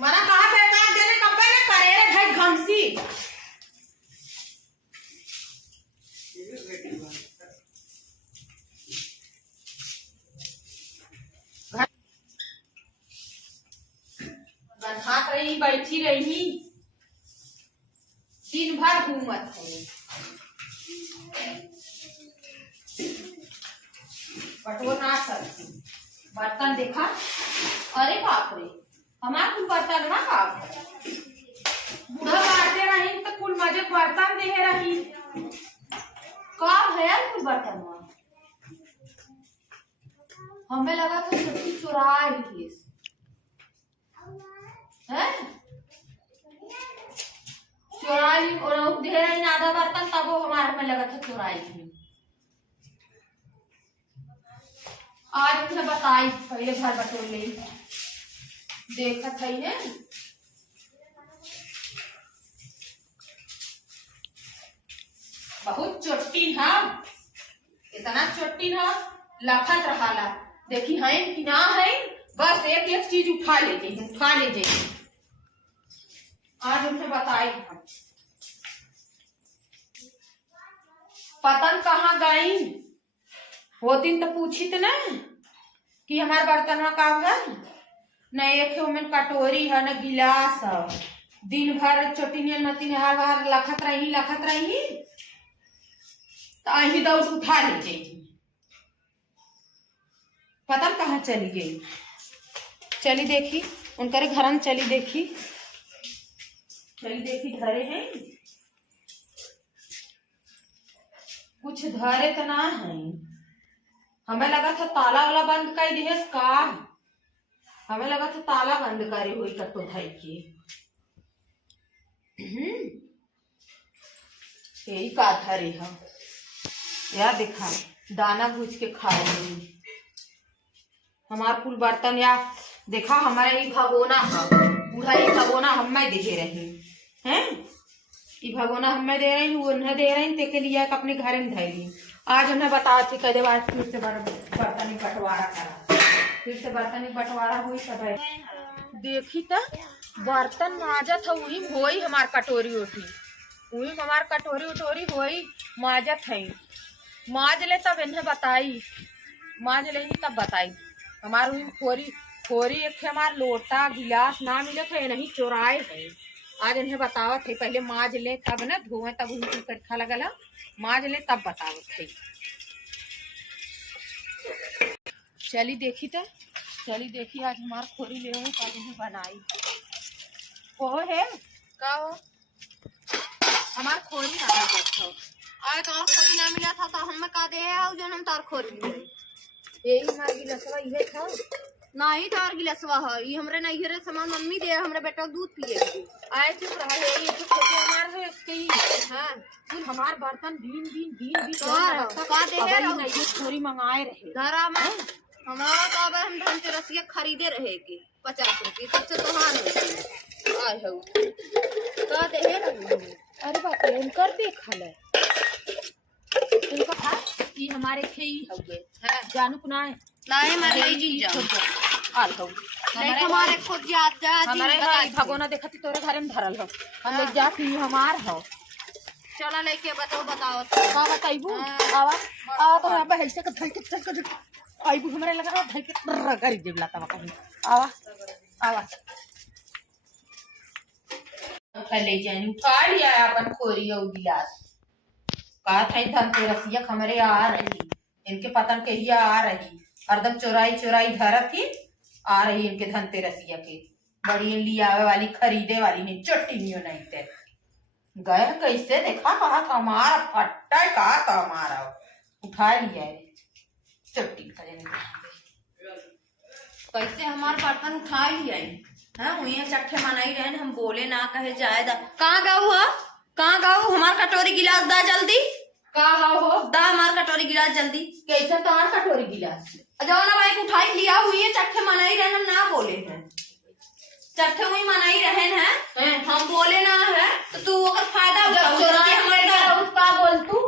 मना कहा पैगाम देने कब ने करे रे भाई घमसी गन्हात रही बैठी रही दिन भर घूमत है बटो ना सकती बर्तन देखा। अरे बाप रे हमार कुल बर्तन ना का बूढ़ा मारते रही तो कुल मजे बर्तन दे रही का है कुल बर्तन हमें लगा था सबकी चुरा ली है चुरा ली और दे रही आधा बर्तन तब वो हमारे में लगा था चुराई थी। आज मुझे बताई पहले घर बटोर ले देखा था ही है बहुत चोटी है इतना चोटी है लखत रहा देखी है कि ना है बस एक एक चीज उठा ले आज उनसे बताई पतन कहाँ गई वो दिन तो पूछी तो ना कि हमारे बर्तन में का है न एक में कटोरी है न गिलास है दिन भर चोटी नती हर बार लखत रही तो अही दौड़ उठा ले जाएगी पता कहाँ चली गई चली देखी उनके घर में चली देखी घरे हैं कुछ धरे तो ना है हमें लगा था ताला वाला बंद कर दिए का हमें लगा था ताला बंद करे हुई कटो धाई के यही का धरे है यार देखा दाना भूज के खा रही हमार कुल बर्तन या देखा हमारा ये भगोना है बूढ़ा ये भगोना हमें दे रही हैं ये भगोना हमें दे रही उन्हें दे रही ते के लिए अपने घर में धैली आज उन्हें बता थी कदे बाद फिर से बर्तन बंटवारा करा फिर से बर्तन बंटवारा हुई सब देखी तो बर्तन माजत है वही होई हमार कटोरी उठी वही हमार कटोरी उटोरी होई माजत है माज ले तब इन्हें बताई माज ले तब बताई हमार वही खोरी एक हमार लोटा गिलास ना मिले थे नहीं चोराए है आज इन्हें बतावत थे पहले माज ले तब ना धोए तब उनकी कट्ठा लगल माज ले तब बतावत थे चली देखी आज हमार खोरी ले तब इन्हें बनाई वो है का हो हमार खोरी ना मिला आज तो खोरी ना मिला था तो हमें का दे जो हम तार खोरी मिले यही हमार गिलासवा ये था नहीं तार गिलासवा है ये हमरे नहीं रे सामान मम्मी दे हमरे बेटा दूध पिए आए चुप रहा है ये तो छोटे हमार है कई हां कुल हमार बर्तन बीन का दे है ये छोरी मंगाए रहे घरा में हमारा तो अब हम धन से रसिया खरीदे रहेगी 50 रुपए सबसे तो हां आए है का दे है अरे बाप रे कर देखा ले इनका खा ये हमारे खेई होगे हां जानू कुना नहीं मारे जी आल हो नहीं हमारे खुद याद हमारे भगोना देखती तोरे घर में धरल हो हम लोग जात ही हमार हो चला लेके बताओ का बताइबू आवा तो अब ऐसे का धल के आइबू हमरे लगा धल के कर देबला तब कहीं आवा ले जानी उठा लिया अपन खोरी और गिलास का था धन के रसिया हमारे आ रही इनके पतन के ही आ रही हरदम चोराई धरत ही आ रही इनके धनतेरसिया के बड़ी लियावे वाली खरीदे वाली नहीं चोटी नहीं थे गए कैसे देखा कहा था हमारा फट्टा कहा था हमारा उठा लिया चोटी कैसे हमारा बर्तन उठा लिया है वही चट्ठे मनाई रहे हम बोले ना कहे जायदा कहाँ गाऊ हमार कटोरी गिलास दा जल्दी कहा हो दा हमार कटोरी गिलास जल्दी कैसे तुम्हार कटोरी गिलास जाओ ना भाई उठाई लिया हुई है चट्ठे मनाई रहे हम ना बोले हैं चट्ठे हुई मनाई रहे हैं हम बोले ना है तो तू अगर फायदा बोल तू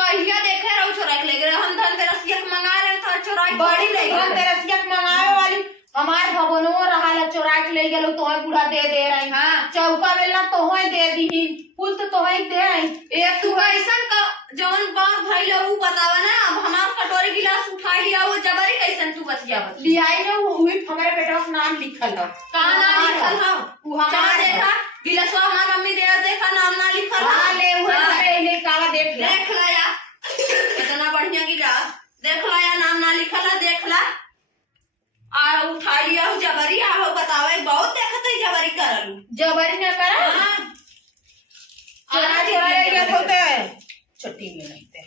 कहिया देखे रहो चोरा ले गए हम धनतेरसिया मंगा रहे था चोरा बड़ी धनतेरसिया मंगावे वाली हमार भगवानो रहा चोरा के ले गए तोहे बूढ़ा दे रही। हाँ चौका बेलना तोहे दे दी, कुल तो तोहे दे आई। एक तू कैसन का जौन बात भाई लोग बतावा ना, अब हमार कटोरी गिलास उठा लिया वो जबरी कैसन तू बतिया लियाई ना हुई हमारे बेटा का नाम लिखल है। कहां नाम लिखल है? तू हमारा देखा गिलासवा हमार मम्मी दे देखा नाम ना लिखल है। हां ले हुए ले कावा देख ला या कितना बढ़िया गिलास देख ला या नाम ना लिखल है। देख ला आ उठा लिया हो जबरी आ बतावे बहुत देखत है जबरी करलू जबरी ना करा। हां चला चला ये होते छुट्टी में नहीं थे।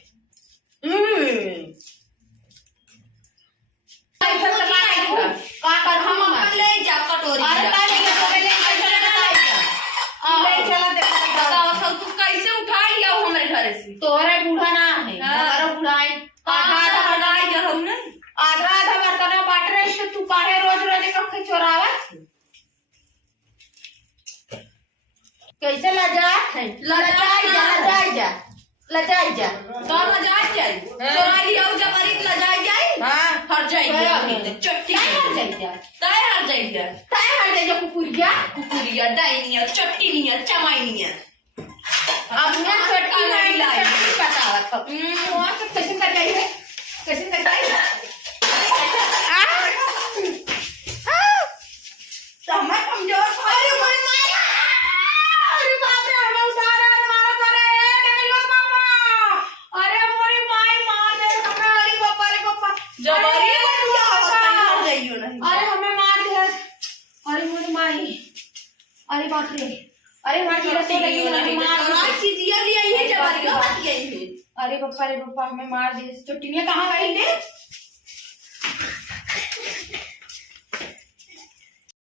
का कर हम अपन ले जा कटोरी अरे ताली के तो ले चला देखा बताओ तू कैसे उठा लिया हो हमारे घर से? तोरे बूढ़ा ना है हमारा बुढ़ाई आधा बढ़ाई जो हम ने आधा बर्तन बांट रहे हैं। तू काहे रोज रोज कख चोरावा कैसे लजात है? लजाई जा तो लजाई जाए चोराई लिया जबरी लजाई जाए। हां हर जाएगी चट्टी हर जाएगी कुकुरिया डाइनिया चट्टी चमाइनिया। अब मैं चट्टी नहीं लाई बतावा तो वहां से कैसे कर जाइए कैसे कर जाइए समय कमजोर। अरे मोरे माया अरे बाप रे हमें उतारा मारा करे निकलो पापा। अरे मोरे माई मार दे हमें। अरे पापा जबरी हर जाइयो नहीं। अरे हमें मार दे। अरे मोरे माई अरे बाप रे अरे मार के रसोई लगी नहीं मार चीज ये ले आई है जबरी का बात यही है। अरे पापा हमें मार दे। चुट्टी में कहां गई ले